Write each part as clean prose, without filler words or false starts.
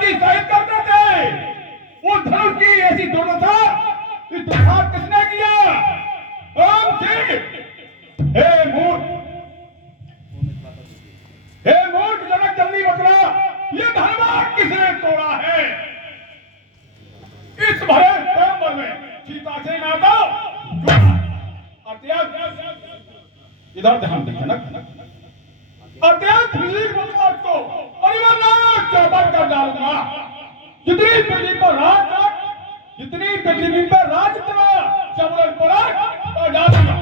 बाजी शहीद करते थे। उस धनुष की ऐसी दुर्दशा इस दुर्भाग्य किसने किया? राम सिंह। हे मूर्ख जनक जल्दी बकरा, ये धर्म किसने तोड़ा है? इस भरे स्वयंवर में सीता से नाता अत्यंत, इधर ध्यान दें जनक, अत्यंत वीर बकरा को अनिवार्य चौपट कर डालूंगा। जितनी पृथ्वी पर राज, जितनी पृथ्वी पर राज चला सबल पर डालूंगा।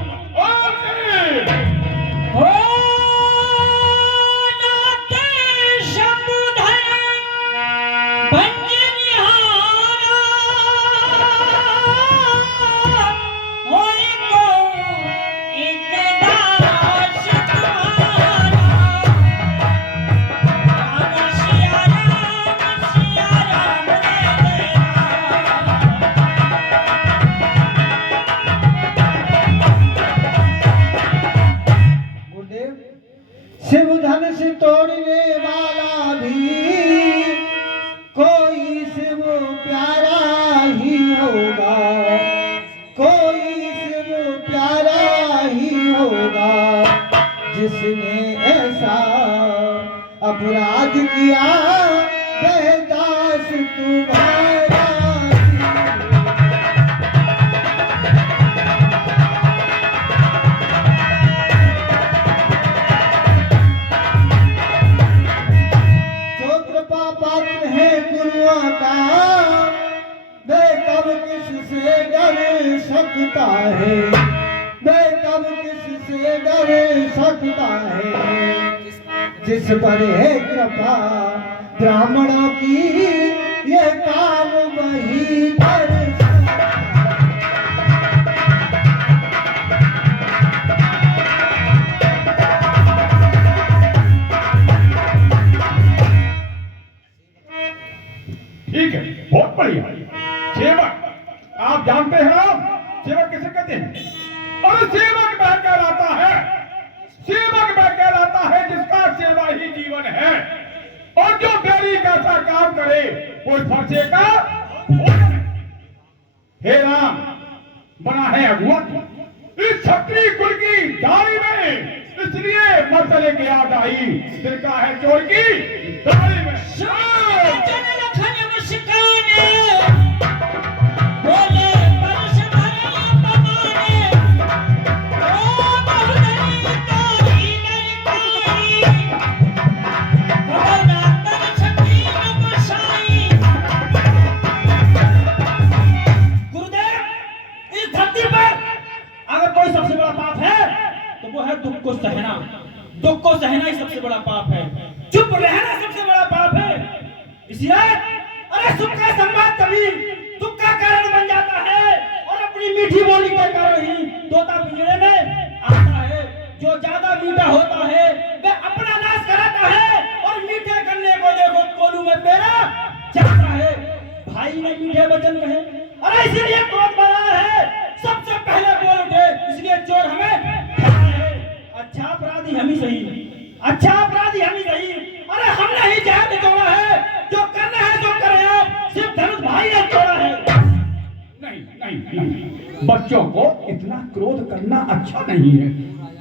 शिव धनुष तोड़ने वाला भी कोई शिव प्यारा ही होगा, कोई शिव प्यारा ही होगा, जिसने ऐसा अपराध किया बेदास तुम्हारा। वे कब किससे डर सकता है, वे कब किससे डर सकता है, जिस पर है कृपा ब्राह्मणों की ये काम वही कर। ठीक है, बहुत बढ़िया। सेवक, आप जानते हैं सेवक किसे कहते हैं? और सेवक वह कहलाता है, सेवक वह कहलाता है जिसका सेवा ही जीवन है, और जो डेरी का सा काम करे वो फर्जे का। हे राम, बना है अगुआ इस क्षत्रिय कुल की दाढ़ी में, इसलिए मसले की याद आई, जिनका है चोर की दाढ़ी में। दुख को सहना ही सबसे बड़ा पाप है, चुप रहना सबसे बड़ा पाप है। इसलिए अरे सुख का संवाद कभी दुख का कारण बन जाता है, और अपनी मीठी बोली के कारण ही तोता पिंजरे में आता है। जो ज्यादा मीठा होता है वह अपना नाश कराता है, और मीठे करने को देखो कोलू में मेरा जाता है। भाई ने मीठे वचन कहे, अरे इसीलिए क्रोध बढ़ा है, सबसे पहले बोल उठे, इसलिए चोर हमें अच्छा अपराधी हम ही सही, अच्छा अपराधी हम ही सही। अरे हमने ही जहर निकाला है, जो करना है जो करे आप, सिर्फ धनुष भाई ने तोड़ा है। नहीं नहीं नहीं, बच्चों को इतना क्रोध करना अच्छा नहीं है,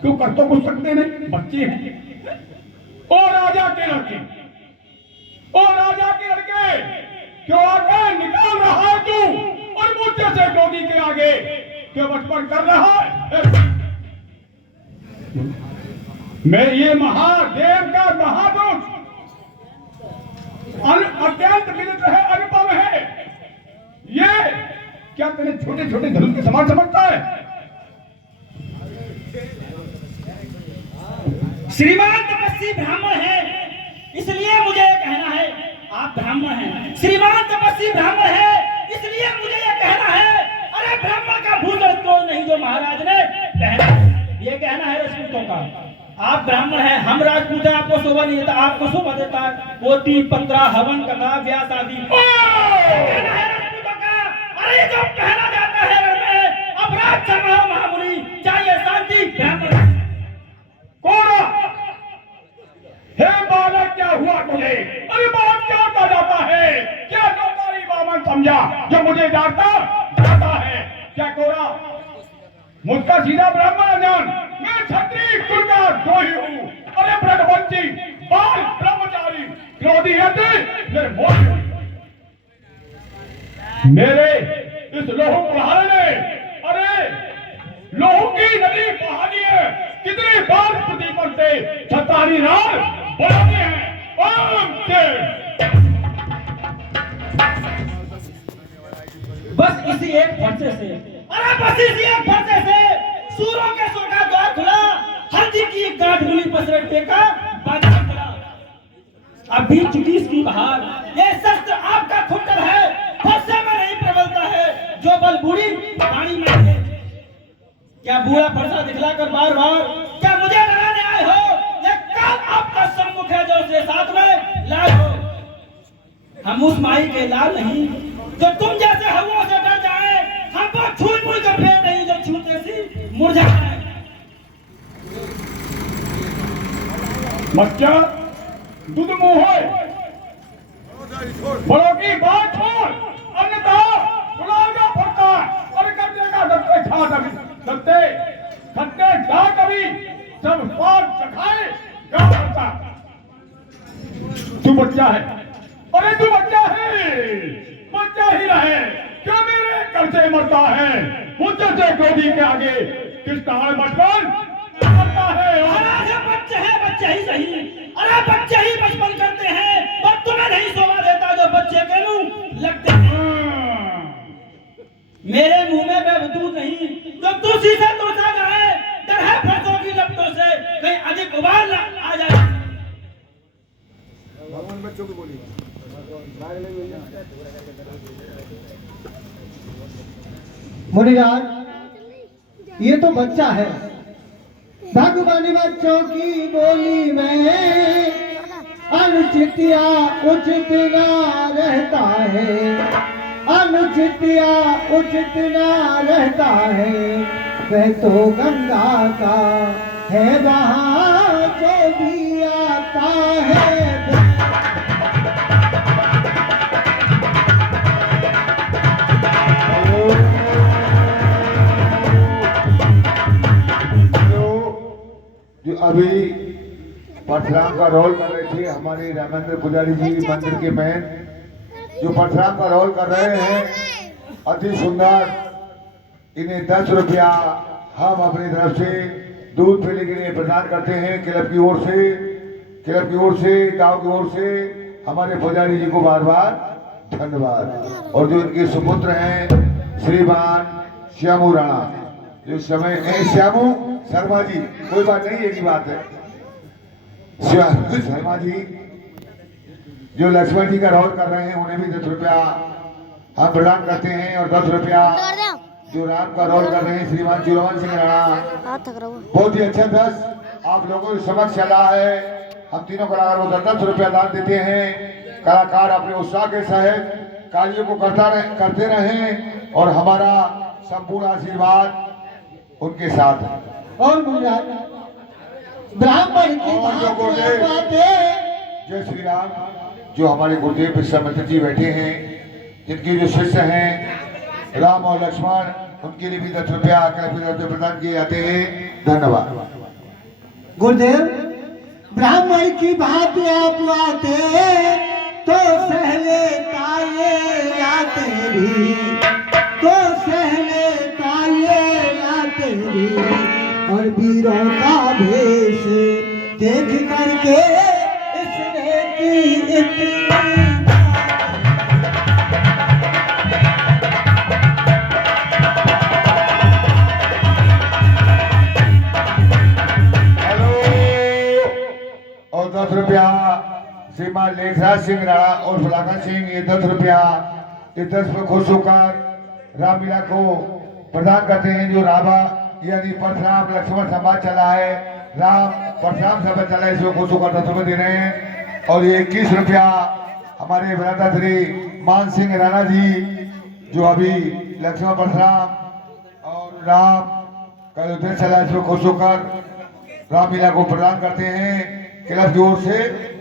क्यों कर तो कुछ सकते नहीं, बच्चे हैं। ओ राजा के लड़के, ओ राजा के लड़के, क्यों आगे निकाल रहा है तू, और मुझसे से डोगी के आगे क्यों बचपन कर रहा है? मैं ये महादेव का महादोष अत्यंत विदित है, अनुपम है। ये क्या तेरे छोटे छोटे धनुष के समान समझता है? श्रीमान तपस्वी ब्राह्मण है, इसलिए मुझे ये कहना है। आप ब्राह्मण हैं, श्रीमान तपस्वी ब्राह्मण है, इसलिए मुझे ये कहना है। अरे ब्राह्मण का भूषण तो नहीं जो महाराज ने पहना है, ये कहना है राजपूतों का। आप ब्राह्मण हैं, हम राजपूत हैं, आपको शोभा नहीं देता, आपको शोभा देता है पोती पत्रा हवन कथा ब्याह शादी। कहना है राजपूतों का, अरे जो कहना जाता है हमें अपराध क्षमा महामुनि, चाहिए शांति ब्राह्मण। कौन? हे बालक, क्या हुआ तुझे? अरे बात क्या होता जाता है? क्या नौकरी बामन समझा जो मुझे डांटता जाता है? क्या कोरा मुझका सीधा ब्राह्मण अजान, मैं क्षत्रिय कुल का द्रोही हूँ। अरे ब्रजवंशी बाल ब्रह्मचारी क्रोधी निर्मोही हूँ। मेरे इस लोहू कुल्हाड़े ने, अरे लोहू की नदी बहानी है, कितने बार प्रतिपन से छतारी नार बनाते हैं। ओम बस इसी एक फरसे से, अरे बस इसी एक फरसे से सूरों के सुर का द्वार खुला, हल्दी की गांठ मिली पसरट टेका बाजार खुला। अभी चुकी इसकी बहार, ये शस्त्र आपका खुट्टर है, फरसे में नहीं प्रबलता है, जो बल बूढ़ी पानी में है। क्या बूढ़ा फरसा दिखलाकर बार बार क्या मुझे डराने आए हो? ये काल आपका सम्मुख है जो से साथ में लाए हो। हम उस माई के लाल नहीं जो तुम जैसे हवों से डर जाए, हम वो छुई मुई का पेड़ नहीं जो छूते सी मुरझा जाए। बच्चा दूध मुंह है, बड़ों की बात छोड़, अन्यथा बुलाएगा फटका और कर देगा दत्ते खा कभी दत्ते खट्टे जा कभी सब स्वाद चखाए गा फटका। तू बच्चा है, अरे तू बच्चा है, बच्चा ही रहे, क्यों मेरे कर से मरता है? मुझसे से क्रोधी के आगे किस तरह बचपन करता है? अरे बच्चे हैं, बच्चे ही सही, अरे बच्चे ही बचपन करते हैं, और तुम्हें नहीं सोवा देता जो बच्चे के मुंह लगते हैं। मेरे मुंह में बेवजूद नहीं जो तुलसी से तुलसा जाए, डर है फरसों की लपटों से कहीं अधिक उबाल आ जाए। भगवान बच्चों को बोलिए। मुनिराज, ये तो बच्चा है, भगवान बच्चों की बोली में अनुचित या उचित ना रहता है, अनुचित या उचित ना रहता है। वह तो गंगा का है वहाँ जो भी आता है। जो अभी परशुराम का रोल कर रहे थे हमारे रामेंद्र पुजारी जी मंदिर के मैन, जो परशुराम का रोल कर रहे हैं, अति सुंदर। इन्हें 10 रुपया हम अपनी तरफ से दूध पीने के लिए प्रदान करते हैं क्लब की ओर से, क्लब की ओर से, गांव की ओर से। हमारे पुजारी जी को बार बार धन्यवाद। और जो इनके सुपुत्र हैं श्रीमान श्यामू राणा, जो समय श्यामू शर्मा जी, कोई बात नहीं, एक ही बात है, श्यामू शर्मा जी जो लक्ष्मण जी का रोल कर रहे हैं, उन्हें भी 10 रुपया हम प्रदान करते हैं। और 10 रुपया जो राम का रोल कर रहे हैं श्रीमान जुलवन सिंह राणा, बहुत ही अच्छा 10 आप लोगों के समक्ष चला है। हम तीनों कलाकार को 10 रुपया दान देते हैं। कलाकार अपने उत्साह के सहित कार्यों को करते रहें और हमारा संपूर्ण आशीर्वाद उनके साथ है। और ब्राह्मण की जय श्री राम। जो हमारे गुरुदेव विश्वामित्र जी बैठे हैं, जिनके जो शिष्य हैं राम और लक्ष्मण, उनके लिए भी 10 रुपया प्रदान किए जाते हैं। धन्यवाद। गुरुदेव, ब्राह्मण की बात आप आते तो सहले काये लाते भी, तो सहले काये लाते भी, और वीरों का भेष देख करके इसने की इतनी और 10 रुपया श्रीमान लेखराज सिंह राणा और फलाका सिंह, ये 10 रुपया, ये 10 में खुश होकर रामलीला को प्रदान करते हैं। जो राभा यानी परशुराम लक्ष्मण संवाद चला है, राम परशुराम सभा चला है, इसमें खुश होकर 10 रुपये दे रहे हैं। और ये 21 रुपया हमारे भ्राता श्री मान सिंह राणा जी, जो अभी लक्ष्मण परशुराम और राम का युद्ध चला है, इसमें खुश होकर रामलीला को प्रदान करते हैं। क्लब की ओर से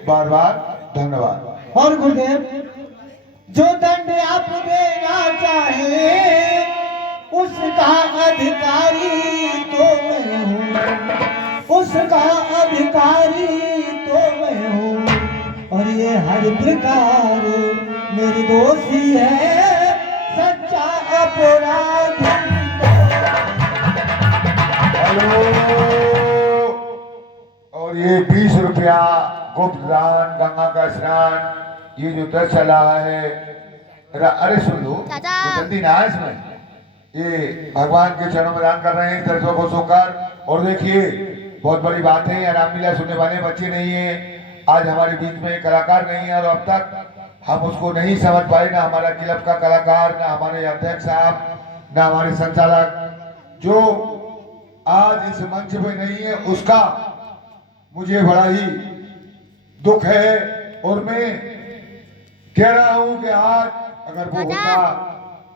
बार बार धन्यवाद। और गुरुदेव जो दंड आप देना चाहे उसका अधिकारी तो मैं हूँ, उसका अधिकारी तो मैं हूँ। और ये हर प्रकार निर्दोषी है सच्चा अपराधी। हेलो। और ये 20 रुपया गुप्त दान, गंगा का स्नान, ये जो दस चला है, अरे सुन लो, तो जल्दी ना है इसमें। ये भगवान के चरणों में दान कर रहे हैं सरसों को सोकर। और देखिए बहुत बड़ी बात है, रामलीला सुनने वाले बच्चे नहीं है, आज हमारे बीच में कलाकार नहीं है और अब तक हम उसको नहीं समझ पाए, ना हमारा क्लब का कलाकार, ना हमारे अध्यक्ष साहब, ना हमारे संचालक जो आज इस मंच पे नहीं है, उसका मुझे बड़ा ही दुख है। और मैं कह रहा हूं कि आज अगर वो होता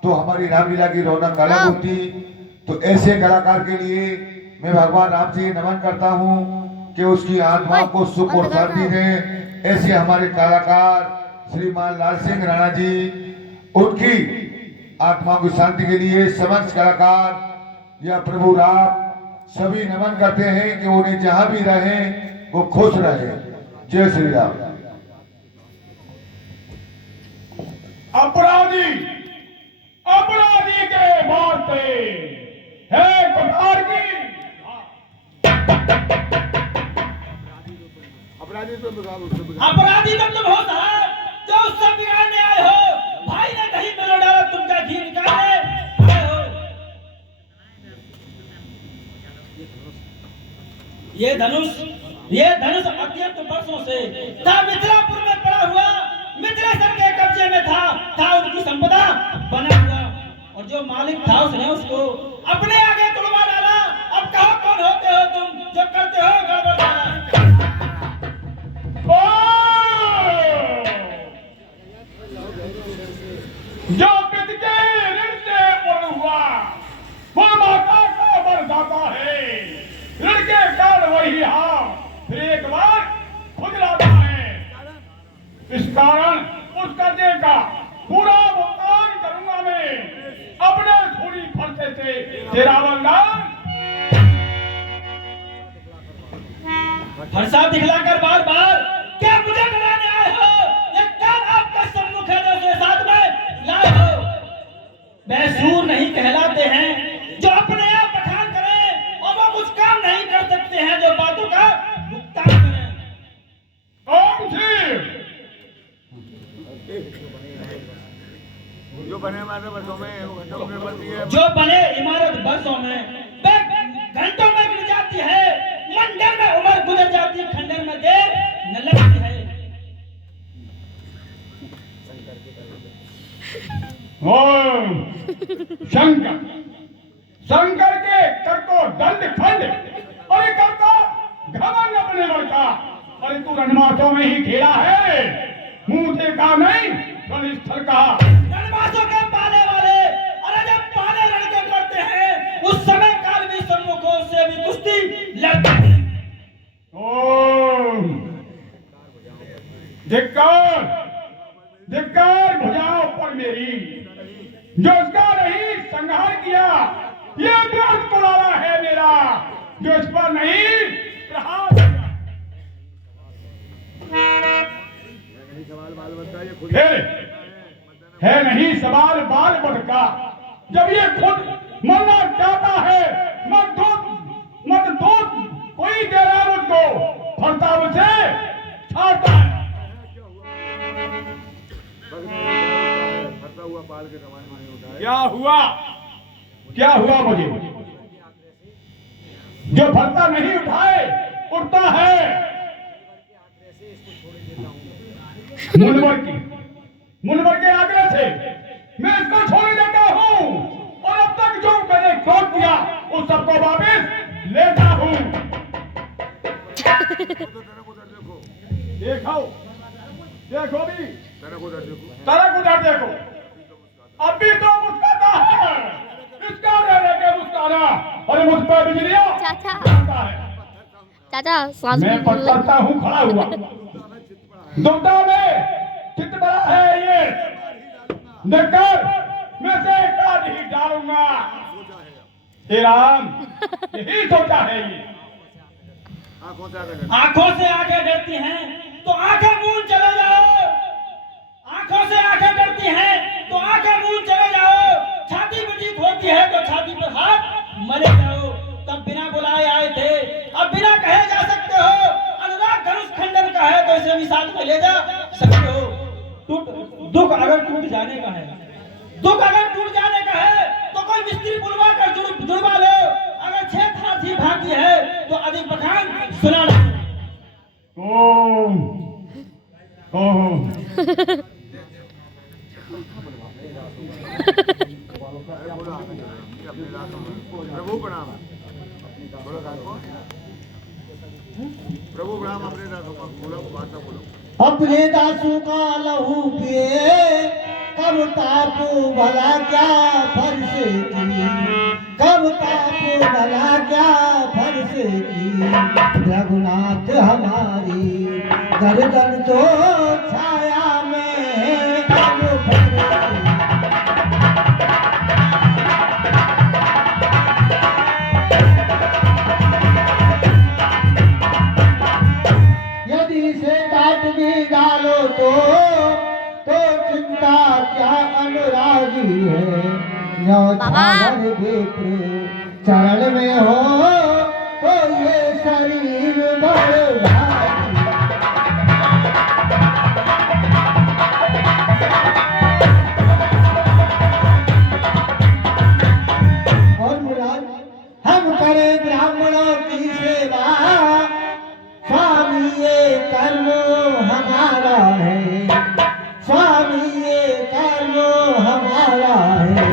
तो हमारी रामलीला की रौनक अलग होती। तो ऐसे कलाकार के लिए मैं भगवान राम से नमन करता हूं कि उसकी आत्मा को सुख और शांति दें। ऐसे हमारे कलाकार श्रीमान लाल सिंह राणा जी, उनकी आत्मा की शांति के लिए समस्त कलाकार या प्रभु राम सभी नमन करते हैं कि उन्हें जहां भी रहे वो खुश रहे। जय श्री राम। अपराधी अपराधी के मारते है कुठार की। अपराधी तो तुम हो साहब, जो उससे बिगाड़ने आए हो। भाई ने दही में डाला, तुमका घी निकालने आए हो। ये धनुष अत्यंत वर्षों से था मिथिलापुर में पड़ा हुआ, मिथिलेश्वर के कब्जे में था उनकी संपदा बना हुआ। और जो मालिक था उसने उसको अपने आगे तुड़वा डाला। अब कहो कौन होते हो तुम जो करते हो गड़बड़। जो पिता के ऋण से उड़ हुआ वो माता का बरसाता है। ऋण के कारण वही हाथ फिर एक बार खुद लाता है। इस कारण उस कर्जे का पूरा भुगतान करूंगा मैं अपने थोड़ी खर्चे से। तेरा वरदान फरसा दिखलाकर बार बार क्या मुझे डराने आए हो? ये काल आपका सम्मुख है जो के साथ में लाए हो। बैसूर नहीं कहलाते हैं जो अपने आप बखान करें, और वो कुछ काम नहीं कर सकते हैं जो बातों का भुगतान करें। ओम शिव। जो बने हमारे बसों में जो बने इमारत बरसों में घंटों में गिर जाती है। मंडल में उम्र गुजर जाती, खंडर में देर न लगती है। ओम शंकर। शंकर के कर को दंड खंड और करता घमंड अपने लड़का। अरे तू रणमासों में ही खेला है, मुंह देखा नहीं स्थल कहा। रणमासों के पाले वाले, अरे जब पाले लड़के पड़ते हैं उस समय काल भी सम्मुखों से भी कुश्ती लड़ते हैं। ओम धिक्कार धिक्कार भुजाओं पर मेरी, जो उसका नहीं संहार किया। ये व्यास कुलाला है मेरा, जो इस पर नहीं प्रहार किया। है नहीं सवाल बाल बद का। जब ये खुद मरना चाहता है मत दो कोई दे रहा है मुझको, फरता मुझे छाड़ता है। क्या हुआ मुझे? जो फरता नहीं उठाए उठता है। मुनवर के आग्रह से मैं इसको छोड़ देता हूँ, और अब तक जो मैंने क्रोध किया उस सबको वापस लेता हूँ। देखो भी तरक उधर देखो। अभी तो मुस्कुराता है, इसका लेके मुस्कुराना, और मुझ पर बिजलियां चाचा गिरता है। चाचा सांस मैं पकड़ता हूँ खड़ा हुआ। दुबदा में चित्त बड़ा है ये, देखकर मैं से काट ही डालूंगा। हे राम, यही सोचा है ये। आंखों से आंखें डरती हैं तो आंखें मूंद चले जाओ, आंखों से आंखें डरती हैं तो आंखें मूंद चले जाओ, छाती पिटी होती है तो छाती पर हाथ मरे जाओ। तब बिना बुलाए आए थे, अब बिना कहे जा सकते हो। अनुराग धनुष खंडन का है तो इसे मिसाल में ले जा सकते हो। दुख अगर टूट जाने का है, दुख अगर टूट जाने का है तो कोई मिस्त्री बुलवा कर जुड़वा लो। अगर छह हाथी भागी है तो अधिक बखान सुना लो। ओम ओम प्रभु प्रणाम, प्रभु प्रणाम। अपने दासों का बोलो, बात बोलो। अपने दासों का लहू पिए, कब तापू भला क्या फर्ज की, कब तापू भला क्या फर्ज की। रघुनाथ हमारी गर्दन तो छाया में अब फर्ज की। यदि से काट भी डालो तो चिंता क्या अनुरागी है। न्यौछावर विप्र चरण में हो तो ये शरीर बड़ भारी। और मुराद हम करें ब्राह्मणों की सेवा, स्वामी ये कर्म हमारा है, स्वामी ये कर्म हमारा है।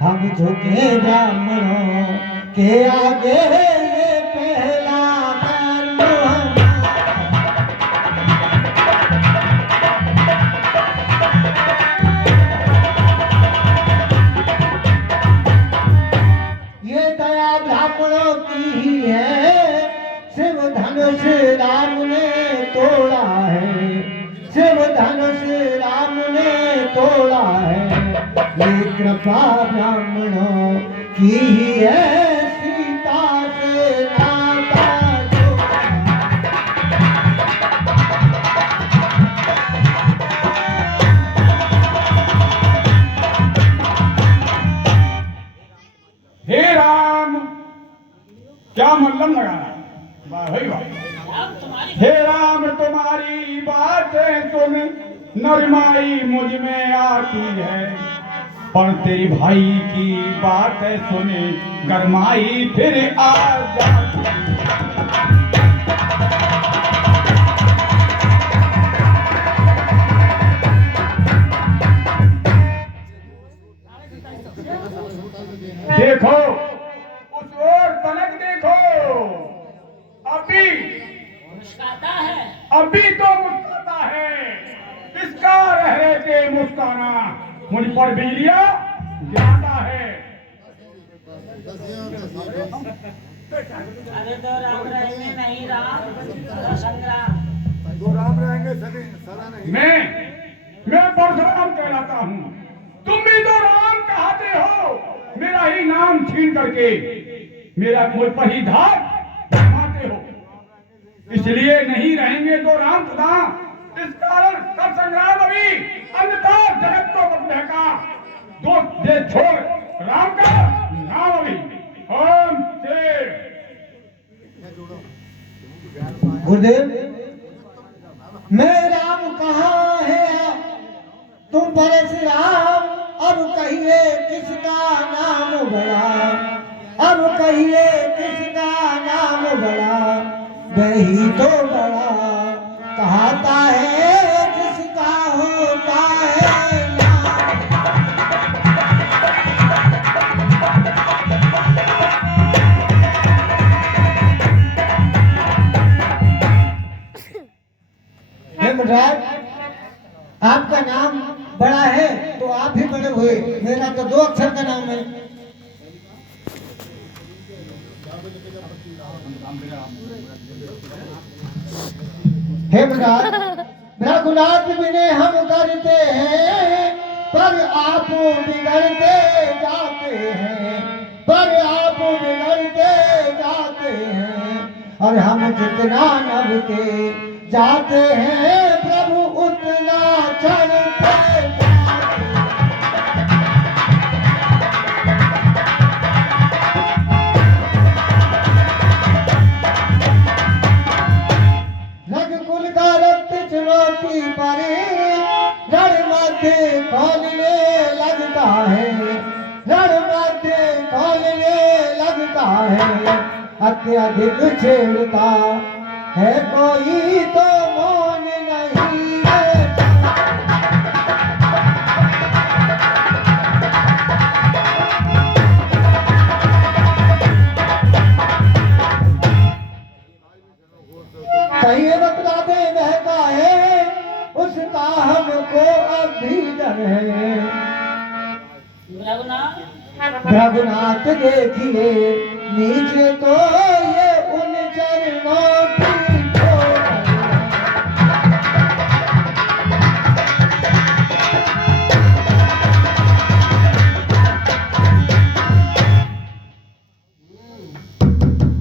हम झुके ब्राह्मणों के आगे, ये पहला कर्म हमारा। ये दया ब्राह्मणों की ही है, शिव धनुष राम ने तोड़ा है, शिव धनुष राम ने तोड़ा है। ये कृपा ब्राह्मणों की ही है, सीता से नाता जोड़ा। हे राम, क्या मल्लम लगाना, वाह भाई वाह। हे राम तुम्हारी बातें सुन नरमाई मुझ में आती है, पर तेरी भाई की बातें सुने गरमाई फिर आ जाती है। देखो उस ओर तनक देखो, अभी तो मुस्कुराता है। इसका रह रहे के मुस्काना मुझ पर बिजलियां गिराता है। अरे तो राम रहेंगे नहीं, राम तो संग्राम। दो राम रहेंगे सदा नहीं। मैं परशुराम कहलाता हूँ, तुम भी तो राम कहते हो। मेरा ही नाम छीन करके मेरा मुझ पर ही धार जमाते हो, इसलिए नहीं रहेंगे तो राम सदा। इस कारण सब संग्राम अभी अन्यथा जगत को बदलेगा। दो दे छोड़ राम का नाम अभी ओम शिव। गुरुदेव, मैं राम कहाँ है तुम परशुराम, अब कहिए किसका नाम बड़ा, अब कहिए किसका नाम बड़ा। वही तो बड़ा कहता है जिसका होता है नाम। हे महाराज, आपका नाम बड़ा है तो आप ही बड़े हुए। मेरा तो 2 अक्षर का नाम है। हे महाराज, मेरा रघुनाथ बिने हम करते हैं, पर आप बिगड़ते जाते हैं, पर आप बिगड़ते जाते हैं। और हम जितना नभते जाते हैं, प्रभु उतना चढ़ते जाते हैं। रघुकुल का रक्त चुनौती परे, रण माथे खोलने लगता है, रण माथे खोलने लगता है। अत्यधिक छेड़ता है कोई तो मौन नहीं है। कहीं बतला दे बहका है, उसका हमको अब भी डर है। रघुनाथ देखिए नीचे तो ये उन चरणों की ठोकर है।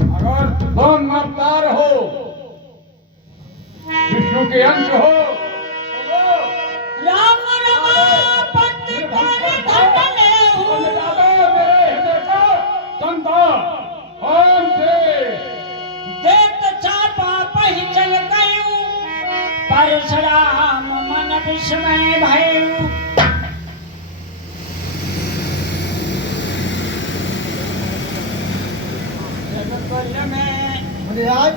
अगर तुम अवतार हो, विष्णु के अंश हो, तो राम रमापति कर धरले हूँ। मेरे हृदय का संतान हम थे। देत चापा पही चल गयूं, परशुराम मन विस्मय भयूं। जगकुल में मुनिराज,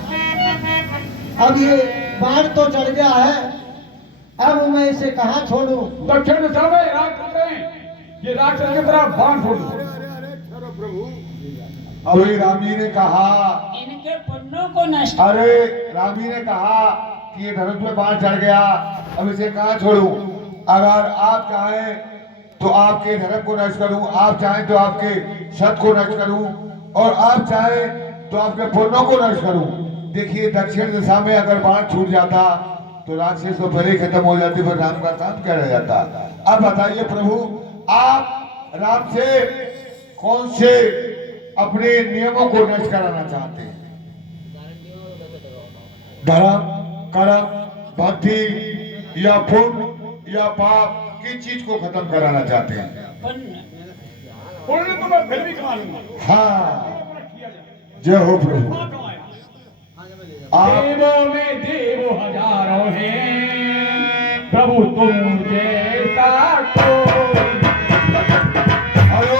अब ये बाढ़ तो चढ़ गया है, अब मैं इसे कहाँ छोड़ूं? दक्षिण दिशा में राक्षस हैं, ये राक्षस की तरफ बाण छोड़ दो। अभी रामी ने कहा, इनके पुण्यों को नष्ट। अरे रामी ने कहा कि ये धनुष में बाण चढ़ गया, अब इसे कहाँ छोड़ूं? अगर आप चाहें तो आपके धर्म को नष्ट करूं, आप चाहें तो आपके शत को नष्ट करूं, और आप चाहें तो आपके पुण्यों को नष्ट करूं। देखिए दक्षिण दिशा में अगर बाण छूट जाता तो राक्षस तो पहले खत्म हो जाती, पर राम का काम क्या रह जाता। अब बताइए प्रभु, आप राम से कौन से अपने नियमों को नष्ट कराना चाहते हैं? धर्म, कर्म, भक्ति या पुण्य या पाप, किस चीज को खत्म कराना चाहते हैं? पुण्य तो मैं फिर भी कमा लूंगा। हाँ, जय हो प्रभु। आप देवों में देव हजारों हैं, प्रभु तुम जैसा कोई। हेलो,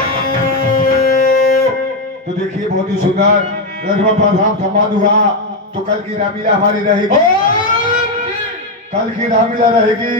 तो देखिए बहुत ही सुंदर रजमा प्रधान संवाद हुआ। तो कल की रामलीला हमारी रहेगी, कल की रामलीला रहेगी।